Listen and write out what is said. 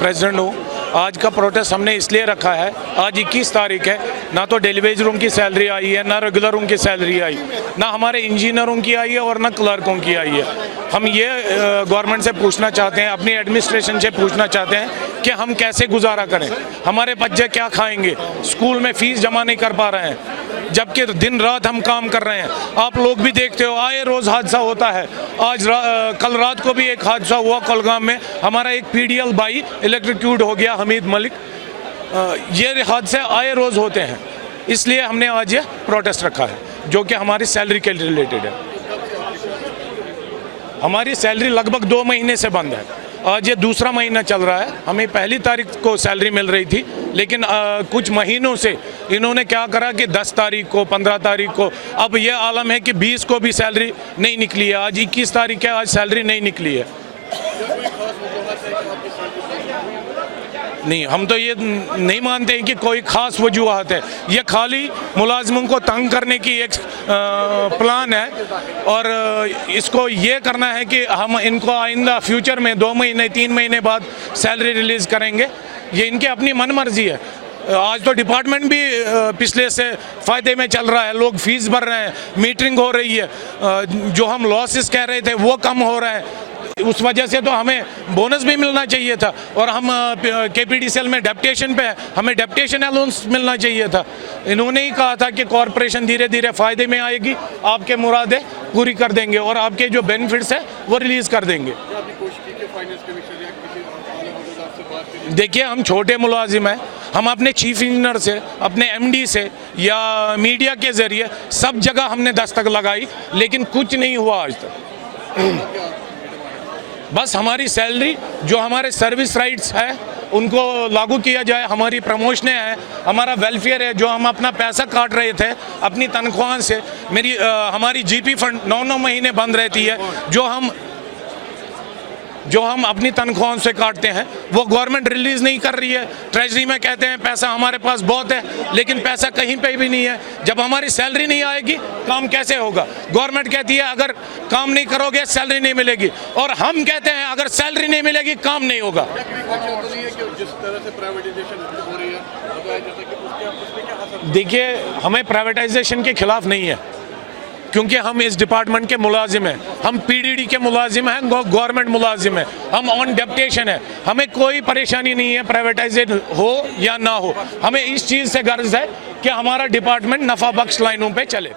President हूँ। आज का प्रोटेस्ट हमने इसलिए रखा है, आज 21 तारीख है, ना तो डेलीवेज रूम की सैलरी आई है, ना रेगुलर रूम की सैलरी आई, ना हमारे इंजीनियरों की आई है और ना क्लर्कों की आई है। हम ये गवर्नमेंट से पूछना चाहते हैं, अपनी एडमिनिस्ट्रेशन से पूछना चाहते हैं कि हम कैसे गुजारा करें, हमारे बच्चे क्या खाएंगे, स्कूल में फीस जमा नहीं कर पा रहे हैं, जबकि दिन रात हम काम कर रहे हैं। आप लोग भी देखते हो, आए रोज हादसा होता है। आज कल रात को भी एक हादसा हुआ कुलगाम में, हमारा एक PDL भाई इलेक्ट्रोक्यूट हो गया, हमीद मलिक। ये हादसे आए रोज होते हैं, इसलिए हमने आज ये प्रोटेस्ट रखा है, जो कि हमारी सैलरी के रिलेटेड है। हमारी सैलरी लगभग 2 महीने से बंद है, आज ये दूसरा महीना चल रहा है। हमें पहली तारीख को सैलरी मिल रही थी, लेकिन कुछ महीनों से इन्होंने क्या करा कि 10 तारीख को, 15 तारीख को, अब ये आलम है कि 20 को भी सैलरी नहीं निकली है। आज 21 तारीख है, आज सैलरी नहीं निकली है। नहीं, हम तो ये नहीं मानते हैं कि कोई ख़ास वजूहत है। ये खाली मुलाजिमों को तंग करने की एक प्लान है, और इसको ये करना है कि हम इनको आइंदा फ्यूचर में 2 महीने 3 महीने बाद सैलरी रिलीज़ करेंगे। ये इनकी अपनी मन मर्जी है। आज तो डिपार्टमेंट भी पिछले से फ़ायदे में चल रहा है, लोग फीस भर रहे हैं, मीटिंग हो रही है, जो हम लॉसेस कह रहे थे वो कम हो रहा है। उस वजह से तो हमें बोनस भी मिलना चाहिए था, और हम KPDCL में डेप्टेशन पे है, हमें डेप्टेशन अलाउंस मिलना चाहिए था। इन्होंने ही कहा था कि कॉरपोरेशन धीरे धीरे फ़ायदे में आएगी, आपके मुरादें पूरी कर देंगे और आपके जो बेनिफिट्स है वो रिलीज़ कर देंगे। देखिए, हम छोटे मुलाजिम हैं, हम अपने चीफ इंजीनियर से, अपने MD से या मीडिया के ज़रिए सब जगह हमने दस्तक लगाई, लेकिन कुछ नहीं हुआ आज तक। बस हमारी सैलरी, जो हमारे सर्विस राइट्स है, उनको लागू किया जाए। हमारी प्रमोशनें हैं, हमारा वेलफेयर है, जो हम अपना पैसा काट रहे थे अपनी तनख्वाह से। हमारी GP फंड 9 महीने बंद रहती है, जो हम अपनी तनख्वाहों से काटते हैं, वो गवर्नमेंट रिलीज़ नहीं कर रही है। ट्रेजरी में कहते हैं पैसा हमारे पास बहुत है, लेकिन पैसा कहीं पे भी नहीं है। जब हमारी सैलरी नहीं आएगी, काम कैसे होगा? गवर्नमेंट कहती है अगर काम नहीं करोगे सैलरी नहीं मिलेगी, और हम कहते हैं अगर सैलरी नहीं मिलेगी काम नहीं होगा। देखिए, हमें प्राइवेटाइजेशन के खिलाफ नहीं है, क्योंकि हम इस डिपार्टमेंट के मुलाजिम हैं, हम PDD के मुलाजिम हैं, गवर्नमेंट मुलाजिम हैं, हम ऑन डेप्टेशन है। हमें कोई परेशानी नहीं है प्राइवेटाइजेशन हो या ना हो। हमें इस चीज़ से गर्ज है कि हमारा डिपार्टमेंट नफ़ा बख्श लाइनों पे चले।